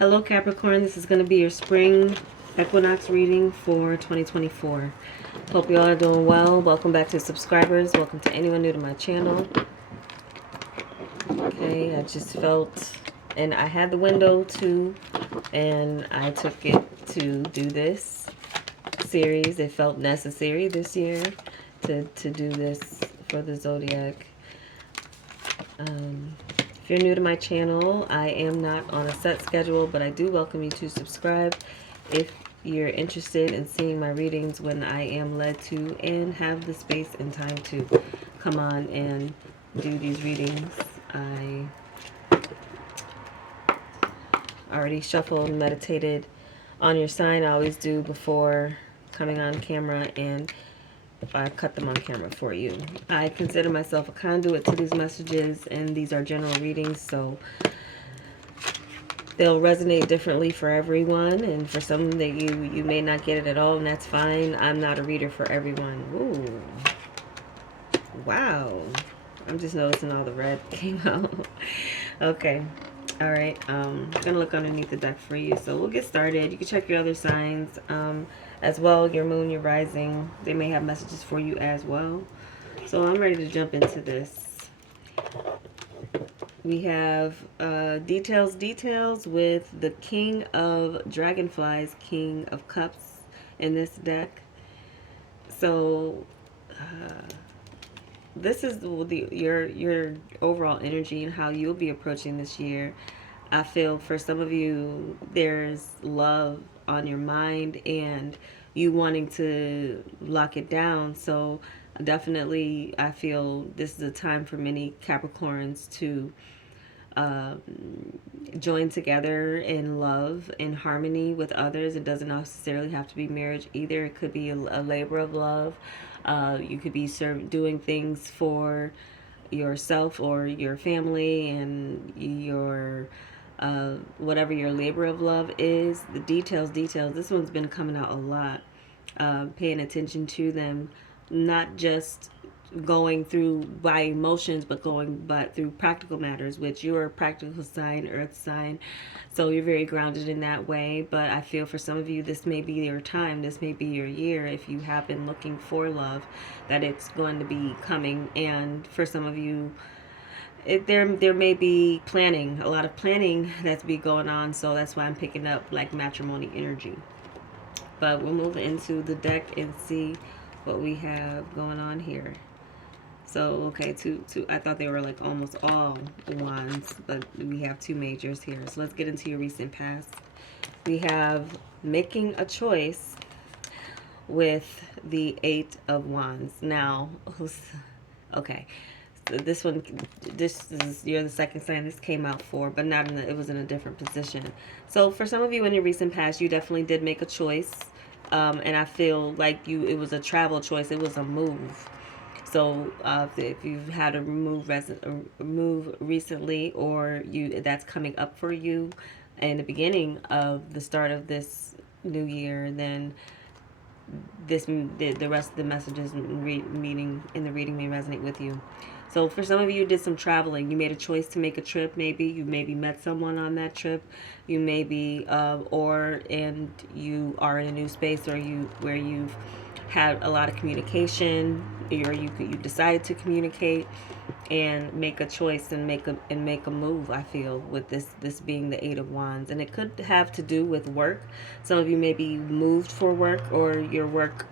Hello Capricorn, this is going to be your spring Equinox reading for 2024. Hope you all are doing well. Welcome back to subscribers. Welcome to anyone new to my channel. Okay, I just felt, and I had the window too, and I took it to do this series. It felt necessary this year to do this for the Zodiac. If you're new to my channel, I am not on a set schedule, but I do welcome you to subscribe if you're interested in seeing my readings when I am led to and have the space and time to come on and do these readings. I already shuffled and meditated on your sign. I always do before coming on camera, and I cut them on camera for you. I consider myself a conduit to these messages, and these are general readings, so they'll resonate differently for everyone, and for some that you may not get it at all, and that's fine. I'm not a reader for everyone. Ooh, wow, I'm just noticing all the red came out. Okay, all right, I'm gonna look underneath the deck for you, so we'll get started. You can check your other signs as well, your moon, your rising. They may have messages for you as well. So I'm ready to jump into this. We have details with the King of Dragonflies, King of Cups in this deck. So this is your overall energy and how you'll be approaching this year. I feel for some of you, there's love on your mind and you wanting to lock it down. So definitely, I feel this is a time for many Capricorns to um, join together in love, in harmony with others. It doesn't necessarily have to be marriage either. It could be a labor of love. You could be doing things for yourself or your family and your whatever your labor of love is. The details. This one's been coming out a lot. Paying attention to them, not just going through by emotions, but going but through practical matters, which you're a practical sign, earth sign, so you're very grounded in that way. But I feel for some of you, this may be your time, this may be your year. If you have been looking for love, that it's going to be coming. And for some of you, there may be planning, a lot of planning that's be going on, so that's why I'm picking up like matrimony energy. But we'll move into the deck and see what we have going on here. So, okay, two. I thought they were like almost all wands, but we have two majors here. So let's get into your recent past. We have making a choice with the Eight of Wands. Now, okay. So this is, you're the second sign this came out for, but not in it was in a different position. So for some of you in your recent past, you definitely did make a choice. And I feel like it was a travel choice. It was a move. So if you've had a move recently, or that's coming up for you in the beginning of the start of this new year, then the rest of the messages meeting in the reading may resonate with you. So for some of you, did some traveling. You made a choice to make a trip. Maybe you met someone on that trip. You maybe and you are in a new space, or where you've had a lot of communication, or you decided to communicate and make a choice and make a move. I feel with this being the Eight of Wands, and it could have to do with work. Some of you may be moved for work, or your work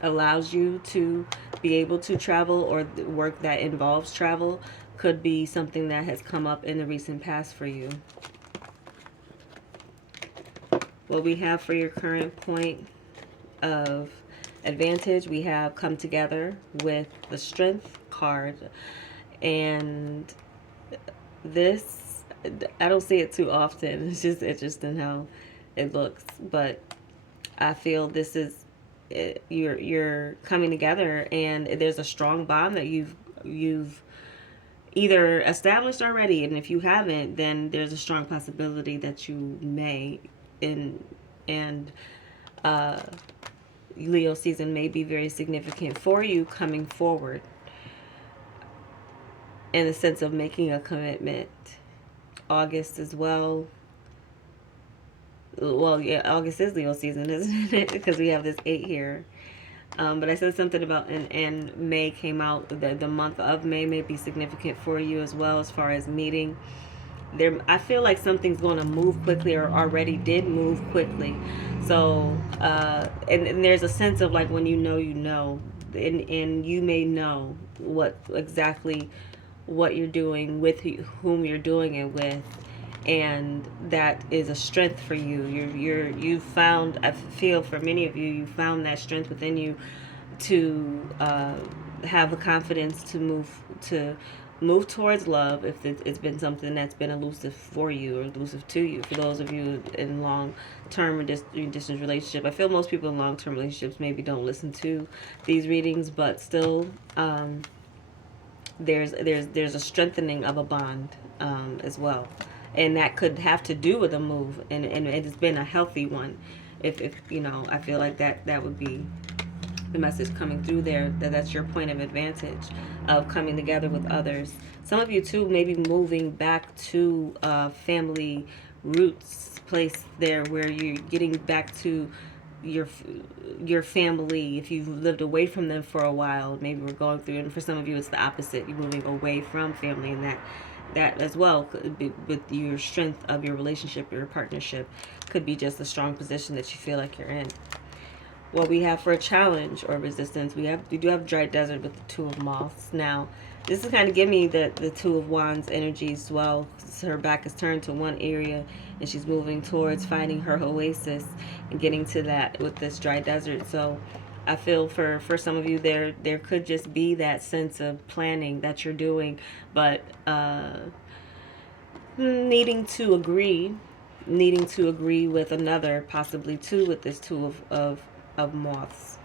allows you to be able to travel, or the work that involves travel could be something that has come up in the recent past for you. What we have for your current point of advantage, we have come together with the Strength card, and this, I don't see it too often. It's just interesting how it looks, but I feel this is you're coming together, and there's a strong bond that you've either established already, and if you haven't, then there's a strong possibility that you may. And uh, Leo season may be very significant for you coming forward in the sense of making a commitment. August as well. well, yeah, August is Leo season, isn't it? Because we have this 8 here. But I said something about, and May came out. The month of May may be significant for you as well, as far as meeting. There, I feel like something's going to move quickly, or already did move quickly. So, and there's a sense of like when you know, and you may know what exactly what you're doing with whom you're doing it with, and that is a strength for you. You found, I feel for many of you, you found that strength within you to have the confidence to move towards love if it's been something that's been elusive for you or elusive to you. For those of you in long term or distance relationship, I feel most people in long term relationships maybe don't listen to these readings, but still, there's a strengthening of a bond, as well, and that could have to do with a move, and it's been a healthy one. If you know, I feel like that would be the message coming through there, that's your point of advantage of coming together with others. Some of you too maybe moving back to family roots place there, where you're getting back to your your family. If you've lived away from them for a while, maybe we're going through, and for some of you it's the opposite, you're moving away from family, and that as well could be with your strength of your relationship, your partnership, could be just a strong position that you feel like you're in. What we have for a challenge or resistance, we do have dry desert with the Two of Moths. Now, this is kind of giving me the Two of Wands energy as well. Her back is turned to one area, and she's moving towards finding her oasis and getting to that with this dry desert. So I feel for some of you, there could just be that sense of planning that you're doing, but needing to agree with another, possibly two, with this Two of Moths,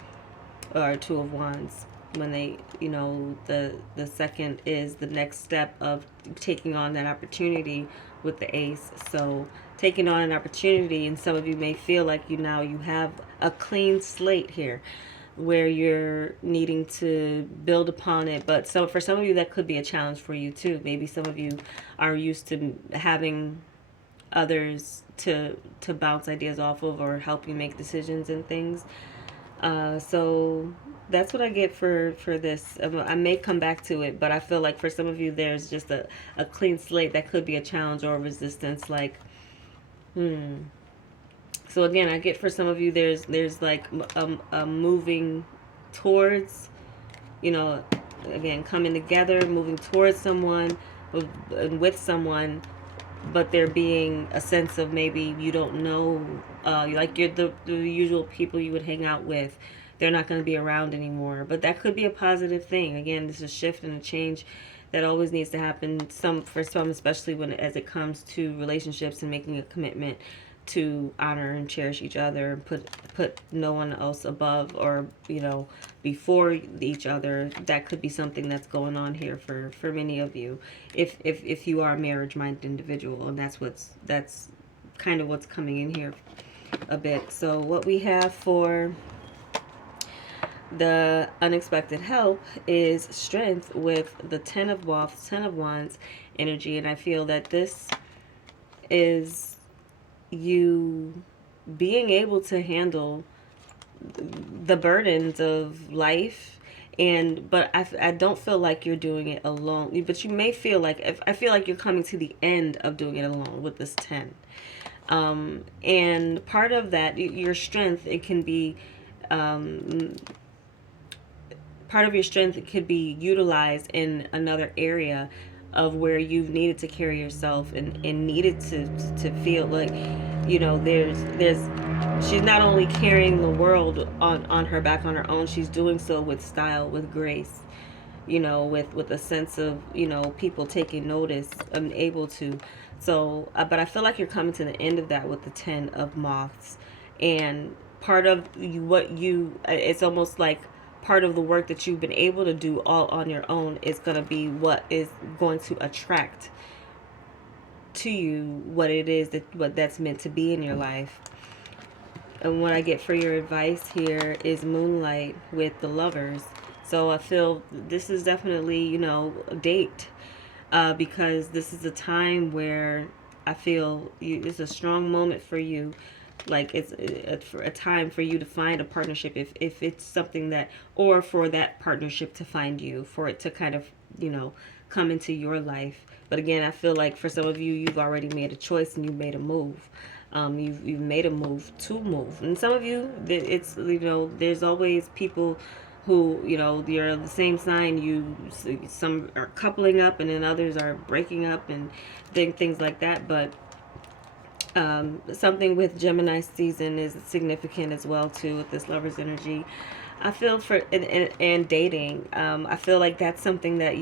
or Two of Wands. When they, you know, the second is the next step of taking on that opportunity with the Ace. So taking on an opportunity, and some of you may feel like you have a clean slate here, where you're needing to build upon it. But for some of you, that could be a challenge for you too. Maybe some of you are used to having others to bounce ideas off of, or help you make decisions and things. So that's what I get for this. I may come back to it, but I feel like for some of you, there's just a clean slate that could be a challenge or a resistance. Like, So again, I get for some of you, there's like a moving towards, you know, again, coming together, moving towards someone, with someone, but there being a sense of maybe you don't know, like you're the usual people you would hang out with, they're not going to be around anymore. But that could be a positive thing. Again, this is a shift and a change that always needs to happen. For some, especially when as it comes to relationships and making a commitment to honor and cherish each other, and put no one else above, or before each other. That could be something that's going on here for many of you, if you are a marriage minded individual, and that's kind of what's coming in here a bit. So what we have for the unexpected help is strength with the Ten of Wands energy, and I feel that this is you being able to handle the burdens of life, but I don't feel like you're doing it alone. But you may feel like, I feel like you're coming to the end of doing it alone with this 10. And part of that, your strength, it can be part of your strength, it could be utilized in another area of where you've needed to carry yourself, and needed to feel like, there's she's not only carrying the world on her back on her own, she's doing so with style, with grace, with a sense of, people taking notice and able to. So, but I feel like you're coming to the end of that with the 10 of Moths. And part of it's almost like part of the work that you've been able to do all on your own is going to be what is going to attract to you what it is that's meant to be in your life. And what I get for your advice here is Moonlight with the Lovers. So I feel this is definitely, a date, because this is a time where I feel it's a strong moment for you Like it's a time for you to find a partnership, if it's something that, or for that partnership to find you, for it to kind of, come into your life. But again, I feel like for some of you, you've already made a choice and you've made a move. You've made a move to move, and some of you, it's, there's always people who, you're the same sign. Some are coupling up, and then others are breaking up, and things like that. But something with Gemini season is significant as well too, with this Lover's energy. I feel for and dating. I feel like that's something that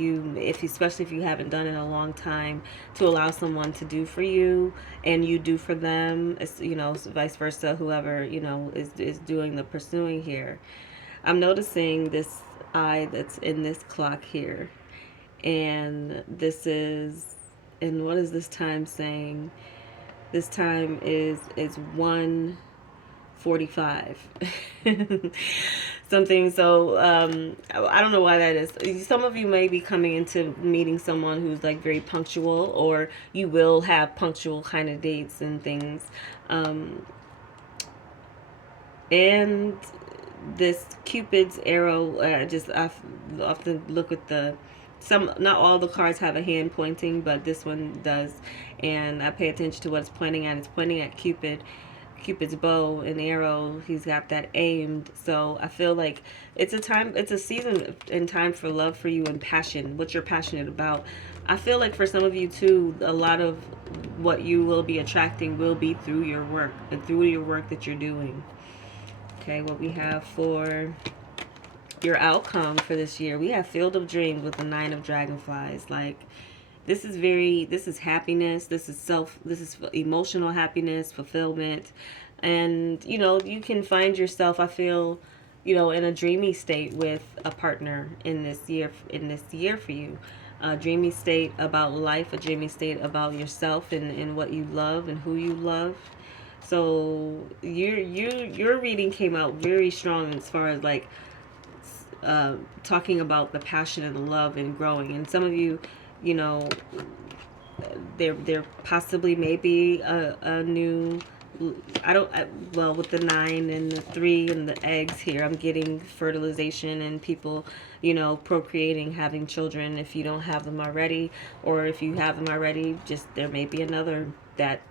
especially if you haven't done in a long time, to allow someone to do for you and you do for them. It's, vice versa. Whoever is doing the pursuing here. I'm noticing this eye that's in this clock here, and and what is this time saying? This time is 1:45. Something. So I don't know why that is. Some of you may be coming into meeting someone who's like very punctual, or you will have punctual kind of dates and things. And this Cupid's arrow, just I often look at not all the cards have a hand pointing, but this one does, and I pay attention to what it's pointing at. It's pointing at Cupid's bow and arrow. He's got that aimed. So I feel like it's a season and time for love for you and passion, what you're passionate about. I feel like for some of you too, a lot of what you will be attracting will be through your work and through your work that you're doing. Okay, what we have for your outcome for this year, we have Field of Dreams with the 9 of Dragonflies. Like, this is happiness, this is emotional happiness, fulfillment. And you can find yourself, I feel, in a dreamy state with a partner in this year for you. A dreamy state about life, a dreamy state about yourself and what you love and who you love. So your reading came out very strong as far as like talking about the passion and the love and growing. And some of you, there possibly may be a new. Well, with the 9 and the 3 and the eggs here, I'm getting fertilization and people, procreating, having children if you don't have them already, or if you have them already, just there may be another that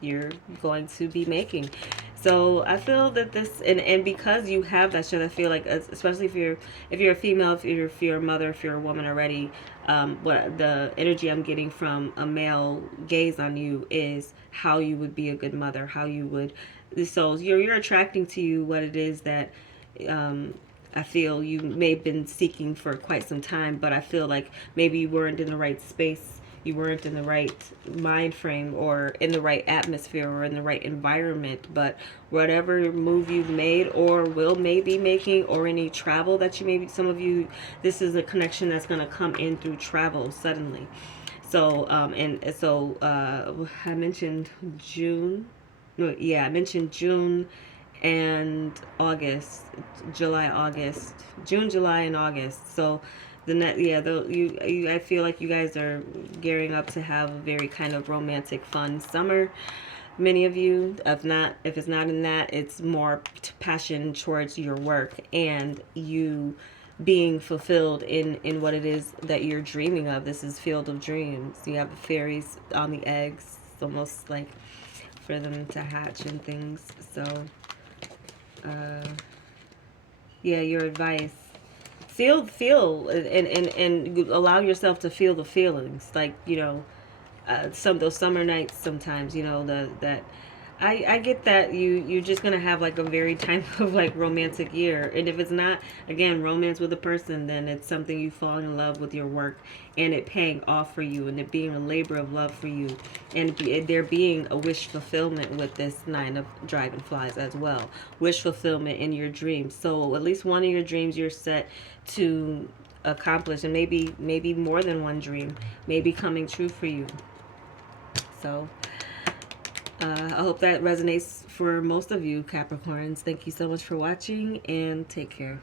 you're going to be making. So I feel that this, and because you have that shit, I feel like, especially if you're a female, if you're a mother, if you're a woman already, what the energy I'm getting from a male gaze on you is how you would be a good mother, how you would. So you're attracting to you what it is that I feel you may have been seeking for quite some time, but I feel like maybe you weren't in the right space, you weren't in the right mind frame, or in the right atmosphere, or in the right environment. But whatever move you've made or will maybe making, or any travel that you maybe, some of you, this is a connection that's going to come in through travel suddenly. So I mentioned June. No, yeah, I mentioned June and August, July, August, June, July, and August. So the net, yeah, I feel like you guys are gearing up to have a very kind of romantic, fun summer. Many of you, if it's not in that, it's more passion towards your work and you being fulfilled in what it is that you're dreaming of. This is Field of Dreams. You have the fairies on the eggs. It's almost like for them to hatch and things. So, yeah, your advice. Feel, and allow yourself to feel the feelings. Like, some those summer nights sometimes, that I get that you're just gonna have like a very type of like romantic year. And if it's not, again, romance with a person, then it's something you fall in love with your work and it paying off for you, and it being a labor of love for you, and there being a wish fulfillment with this 9 of Dragonflies as well. Wish fulfillment in your dreams. So at least one of your dreams you're set to accomplish, and maybe more than one dream may be coming true for you. So I hope that resonates for most of you Capricorns. Thank you so much for watching, and take care.